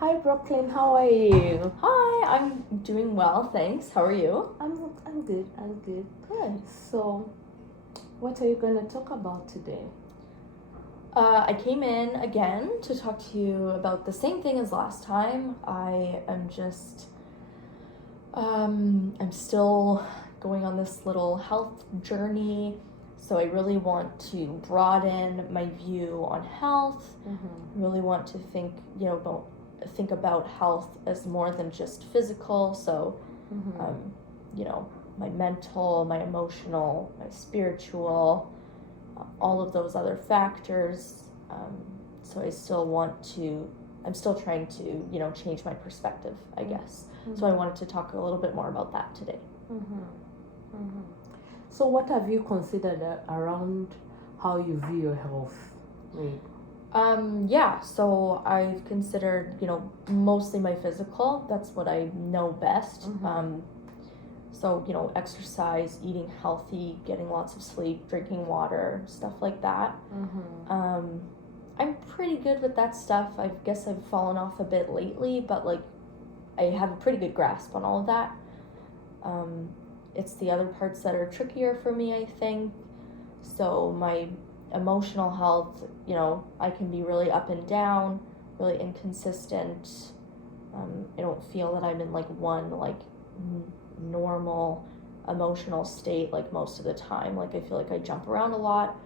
Hi Brooklyn, how are you? Hi, I'm doing well, thanks. How are you? I'm good. I'm good. Good. So, what are you gonna talk about today? I came in again to talk to you about the same thing as last time. I'm still going on this little health journey, so I really want to broaden my view on health. Really want to think about health as more than just physical. So, you know, my mental, my emotional, my spiritual, all of those other factors. So I'm still trying to, change my perspective, I guess. So I wanted to talk a little bit more about that today. So, what have you considered around how you view your health? So I've considered, mostly my physical. That's what I know best. So, exercise, eating healthy, getting lots of sleep, drinking water, stuff like that. I'm pretty good with that stuff. I guess I've fallen off a bit lately, but I have a pretty good grasp on all of that. It's the other parts that are trickier for me, I think. So my emotional health, I can be really up and down, really inconsistent. I don't feel that I'm in one normal emotional state most of the time. I feel like I jump around a lot.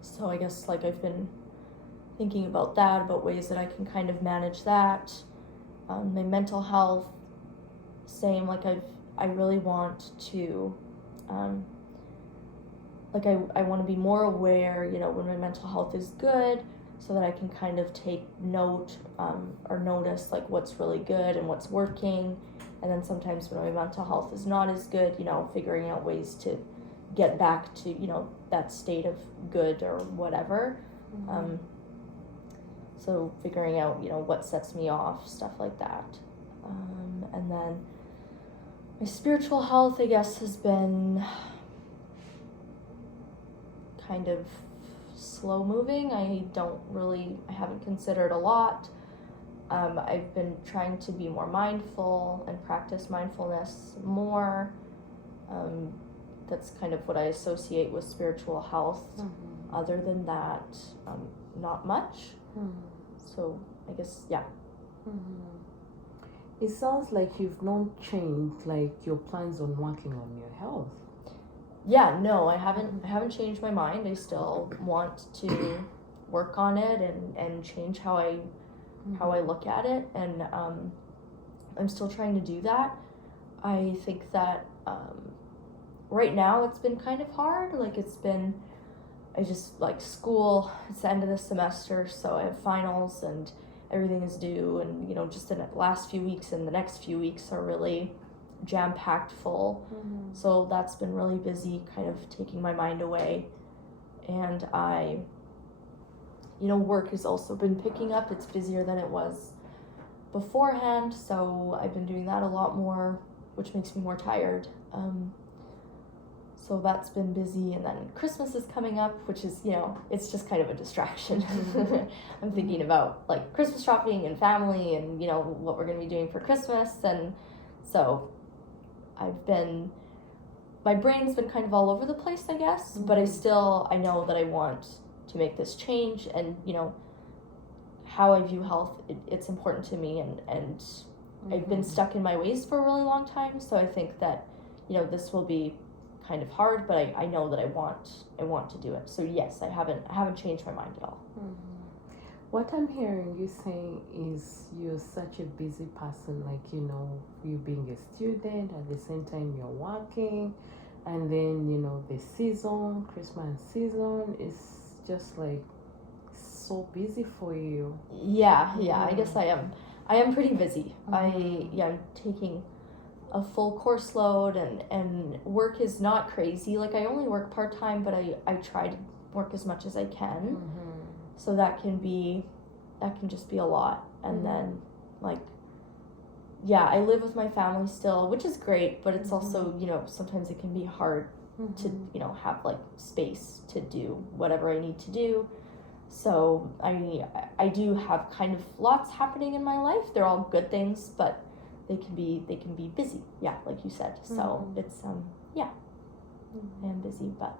So I guess I've been thinking about that, about ways that I can kind of manage that. My mental health, same. I really want to I want to be more aware, when my mental health is good, so that I can kind of take note or notice what's really good and what's working. And then sometimes when my mental health is not as good, figuring out ways to get back to, that state of good or whatever. So figuring out, what sets me off, stuff like that. And then my spiritual health, I guess, has been kind of slow moving. I haven't considered a lot. I've been trying to be more mindful and practice mindfulness more. That's kind of what I associate with spiritual health. Other than that, not much. So I guess, yeah. It sounds like you've not changed your plans on working on your health. Yeah, no, I haven't changed my mind. I still want to work on it and change how I look at it, and I'm still trying to do that. I think that right now it's been kind of hard. School, it's the end of the semester, so I have finals and everything is due, and just in the last few weeks and the next few weeks are really jam-packed full. So that's been really busy, kind of taking my mind away. And work has also been picking up. It's busier than it was beforehand, so I've been doing that a lot more, which makes me more tired. So that's been busy, and then Christmas is coming up, which is, it's just kind of a distraction. I'm thinking about Christmas shopping and family and, what we're going to be doing for Christmas. And so my brain's been kind of all over the place, I guess, but I know that I want to make this change, and, how I view health, it's important to me, and I've been stuck in my ways for a really long time, so I think that, this will be kind of hard, but I know that I want to do it. So yes, I haven't changed my mind at all. What I'm hearing you saying is you're such a busy person, you being a student, at the same time you're working, and then, the season, Christmas season is just so busy for you. Yeah, I guess I am pretty busy. I'm taking a full course load, and work is not crazy. I only work part-time, but I try to work as much as I can. So that can just be a lot. And then I live with my family still, which is great, but it's also, sometimes it can be hard to, have space to do whatever I need to do. So I do have kind of lots happening in my life. They're all good things, but they can be busy. Yeah, like you said. So it's yeah, I am busy, but.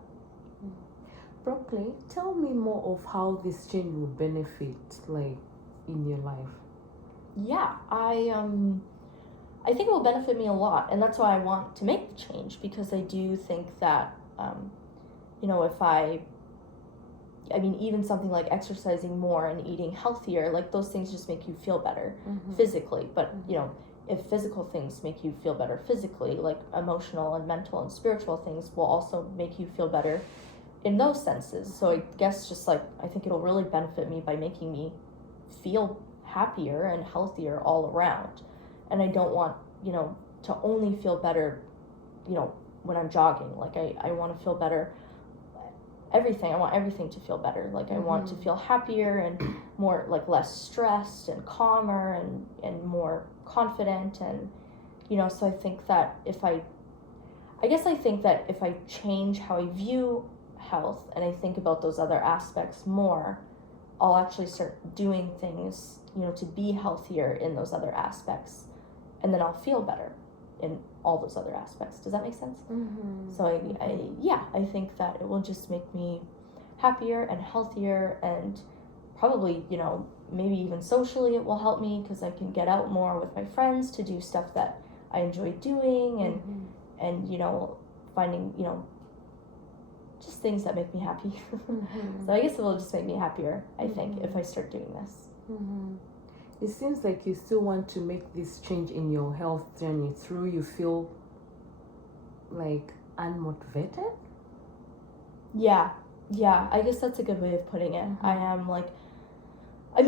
Broccoli, tell me more of how this change will benefit, like, in your life. Yeah, I think it will benefit me a lot, and that's why I want to make the change, because I do think that if I mean, even something like exercising more and eating healthier, like those things just make you feel better physically. But if physical things make you feel better physically, like emotional and mental and spiritual things will also make you feel better in those senses. So I guess just like, I think it'll really benefit me by making me feel happier and healthier all around. And I don't want, to only feel better, when I'm jogging. Like I want to feel better. Everything. I want everything to feel better. Like I want to feel happier and more, like less stressed and calmer and more confident. And, so I think that if I change how I view health and I think about those other aspects more, I'll actually start doing things, to be healthier in those other aspects, and then I'll feel better in all those other aspects. Does that make sense? So I think that it will just make me happier and healthier, and probably, maybe even socially it will help me, because I can get out more with my friends to do stuff that I enjoy doing, and finding, just things that make me happy. So I guess it will just make me happier, I think, if I start doing this. It seems like you still want to make this change in your health journey through you feel like unmotivated? Yeah, I guess that's a good way of putting it. I am like, I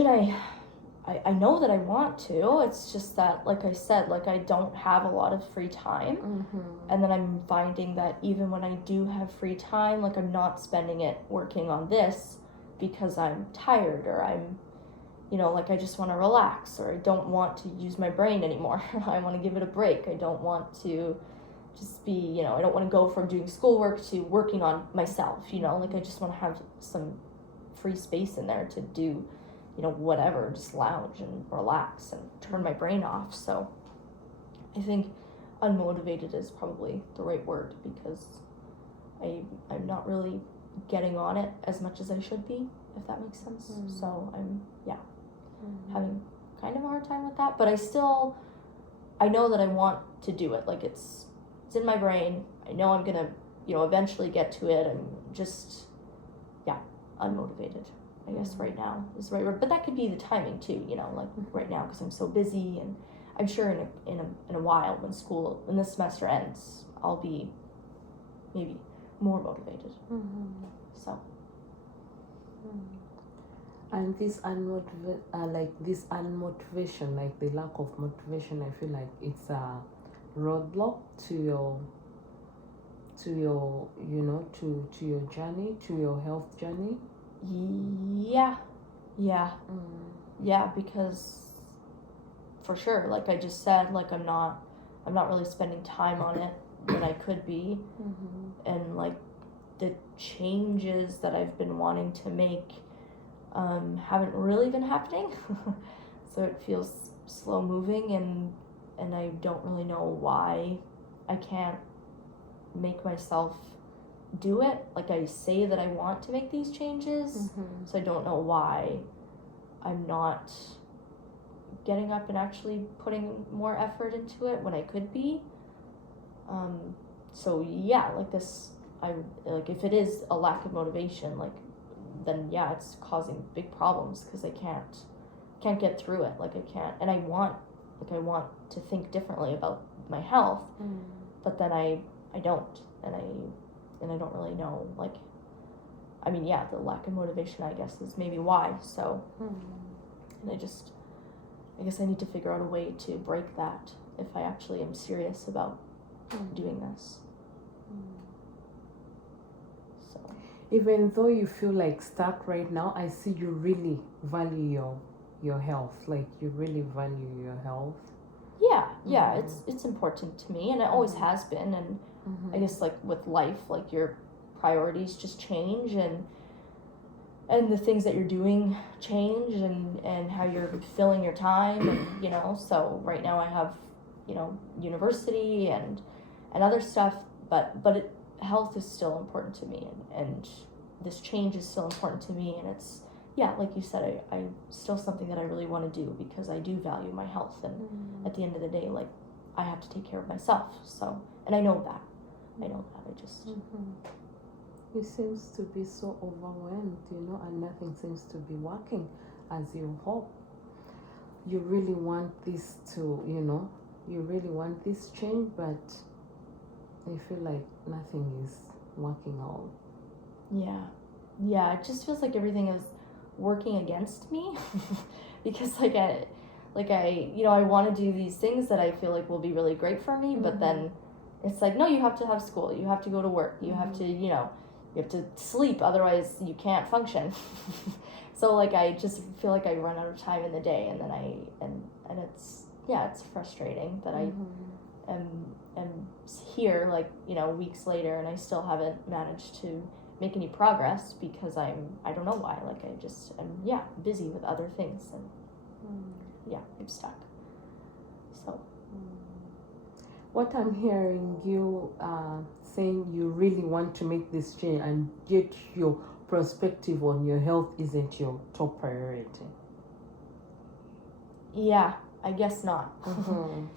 know that I want to. It's just that, like I said, like I don't have a lot of free time. And then I'm finding that even when I do have free time, like I'm not spending it working on this because I'm tired, or I'm, like I just want to relax, or I don't want to use my brain anymore. I want to give it a break. I don't want to just be, I don't want to go from doing schoolwork to working on myself, like I just want to have some free space in there to do, whatever, just lounge and relax and turn my brain off. So I think unmotivated is probably the right word, because I'm not really getting on it as much as I should be, if that makes sense. So I'm having kind of a hard time with that, but I know that I want to do it. Like it's in my brain. I know I'm gonna eventually get to it. I'm just unmotivated, I guess. Right now is the right word, but that could be the timing too, like right now, because I'm so busy, and I'm sure in a while, when this semester ends, I'll be maybe more motivated. So and this unmotivation, like the lack of motivation, I feel like it's a roadblock to your to your journey, to your health journey. Yeah, because for sure, like I just said, like I'm not really spending time on it when I could be. And like the changes that I've been wanting to make haven't really been happening. So it feels slow moving, and I don't really know why I can't make myself do it. Like I say that I want to make these changes, so I don't know why I'm not getting up and actually putting more effort into it when I could be. So yeah, like this, if it is a lack of motivation, like then yeah, it's causing big problems, because I can't get through it. Like I can't, and I want to think differently about my health, but then I don't, and I don't really know, like, the lack of motivation, I guess, is maybe why. So and I guess I need to figure out a way to break that if I actually am serious about doing this. So Even though you feel like stuck right now, I see you really value your health. Like you really value your health. Yeah, it's important to me, and it always has been. And I guess like with life, like your priorities just change, and and the things that you're doing change, and how you're filling your time, and so right now I have university and other stuff, but health is still important to me, and this change is still important to me, and it's like you said, I still something that I really want to do because I do value my health, and at the end of the day, like, I have to take care of myself, so, and I know that I just You seems to be so overwhelmed, and nothing seems to be working as you hope. You really want this to, you really want this change, but you feel like nothing is working out. Yeah, it just feels like everything is working against me because I want to do these things that I feel like will be really great for me, but then it's like, no, you have to have school, you have to go to work, you have to, you have to sleep, otherwise you can't function. So like I just feel like I run out of time in the day, and then and it's frustrating that I am here, like, weeks later, and I still haven't managed to make any progress because I don't know why, like I just am busy with other things, and I'm stuck. So What I'm hearing you saying, you really want to make this change, and yet your perspective on your health isn't your top priority. Yeah, I guess not.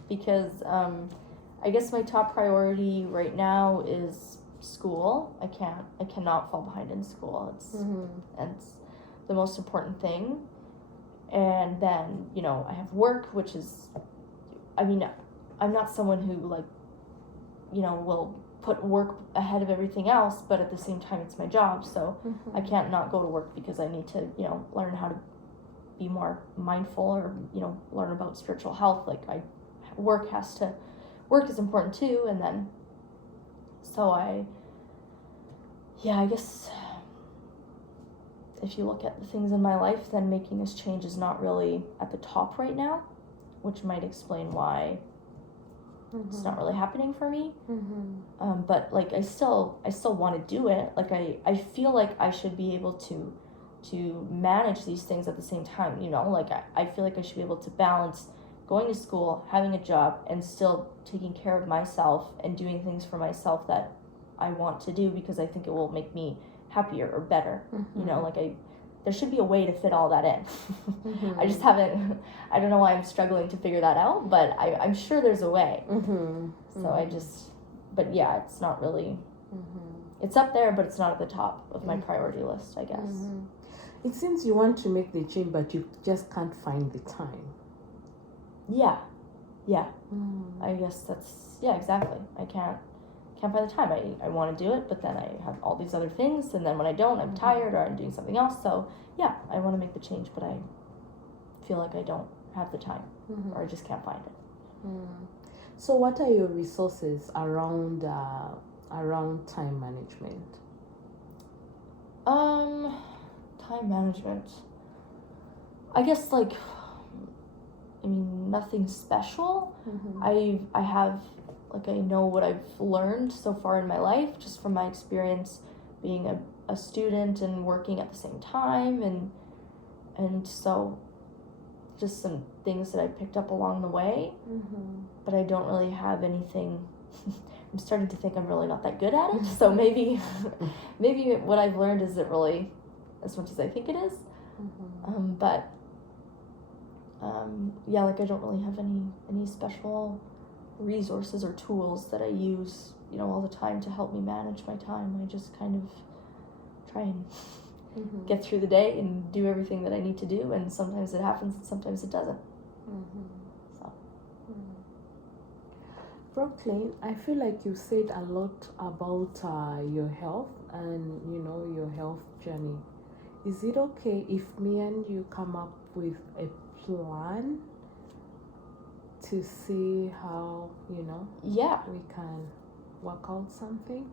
Because I guess my top priority right now is school. I cannot fall behind in school. It's the most important thing. And then, I have work, which is, I'm not someone who, like, will put work ahead of everything else, but at the same time, it's my job, so I can't not go to work because I need to, learn how to be more mindful, or, learn about spiritual health. Like, work is important too, and then, so I guess if you look at the things in my life, then making this change is not really at the top right now, which might explain why it's not really happening for me. But like I still want to do it. Like I feel like I should be able to manage these things at the same time, like I feel like I should be able to balance going to school, having a job, and still taking care of myself and doing things for myself that I want to do because I think it will make me happier or better. Like there should be a way to fit all that in. I just haven't, I don't know why I'm struggling to figure that out, but I'm sure there's a way. So but it's not really, it's up there, but it's not at the top of my priority list, I guess. It seems you want to make the change, but you just can't find the time. Yeah. I guess that's, exactly. I can't find the time. I want to do it, but then I have all these other things, and then when I don't, I'm tired, or I'm doing something else. So I want to make the change, but I feel like I don't have the time, or I just can't find it. So what are your resources around time management? Time management, I guess, like, nothing special. I have, like, I know what I've learned so far in my life, just from my experience being a student and working at the same time, and so just some things that I picked up along the way, but I don't really have anything. I'm starting to think I'm really not that good at it, so maybe what I've learned isn't really as much as I think it is. But like, I don't really have any special resources or tools that I use, all the time to help me manage my time. I just kind of try and get through the day and do everything that I need to do, and sometimes it happens and sometimes it doesn't. So. Brooklyn, I feel like you said a lot about your health and your health journey. Is it okay if me and you come up with a plan to see how we can work out something?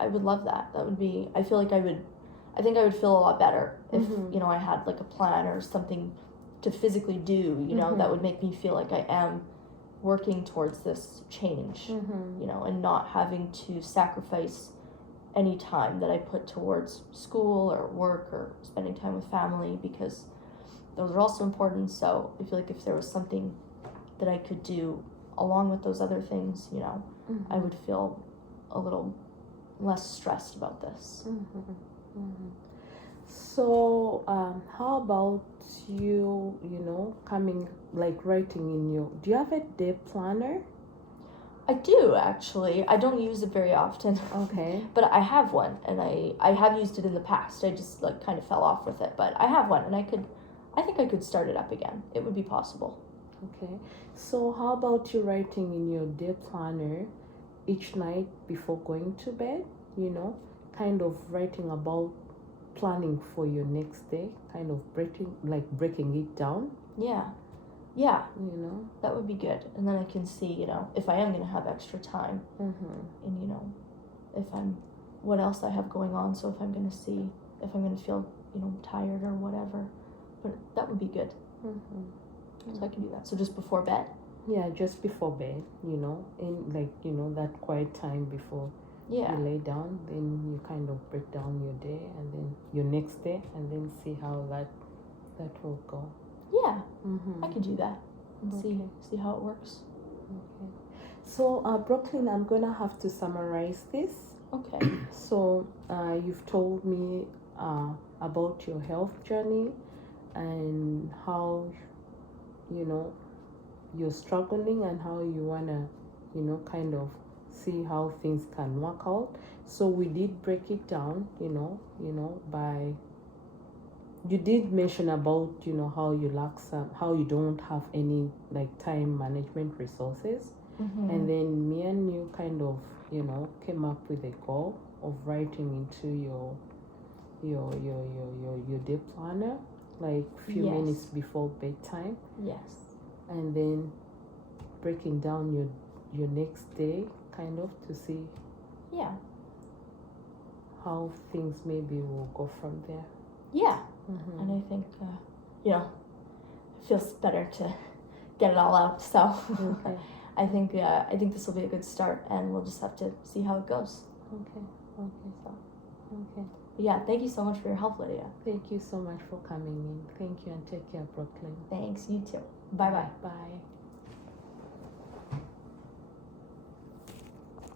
I would love that. That would be, I think I would feel a lot better if I had, like, a plan or something to physically do, that would make me feel like I am working towards this change, and not having to sacrifice any time that I put towards school or work or spending time with family, because those are also important. So I feel like if there was something that I could do along with those other things, you know, Mm-hmm. I would feel a little less stressed about this. Mm-hmm. Mm-hmm. So, how about you, coming, like writing in your, do you have a day planner? I do, actually. I don't use it very often. Okay. But I have one, and I have used it in the past. I just like kind of fell off with it, but I have one, and I think I could start it up again. It would be possible. Okay. So, how about you writing in your day planner each night before going to bed? Kind of writing about planning for your next day, kind of breaking it down. Yeah, You that would be good. And then I can see, if I am going to have extra time, know. Mm-hmm. and if I'm, what else I have going on. So if I'm going to feel, tired or whatever. But that would be good. Mm-hmm. So I can do that. So just before bed? Yeah, just before bed, in that quiet time before Yeah. you lay down, then you kind of break down your day and then your next day and then see how that will go. Yeah, Mm-hmm. I can do that and Okay. see how it works. Okay. So, Brooklyn, I'm gonna have to summarize this. Okay. So, you've told me about your health journey and how you're struggling and how you wanna kind of see how things can work out. So we did break it down, by you did mention about how you lack how you don't have any like time management resources. Mm-hmm. And then me and you kind of came up with a goal of writing into your day planner like few Yes. minutes before bedtime, Yes. and then breaking down your next day kind of to see Yeah. how things maybe will go from there. Yeah. Mm-hmm. And I think, it feels better to get it all out. So Okay. I think this will be a good start, and we'll just have to see how it goes. Okay. So, Okay. yeah, thank you so much for your help, Lydia. Thank you so much for coming in. Thank you, and take care, Brooklyn. Thanks, you too. Bye-bye. Bye.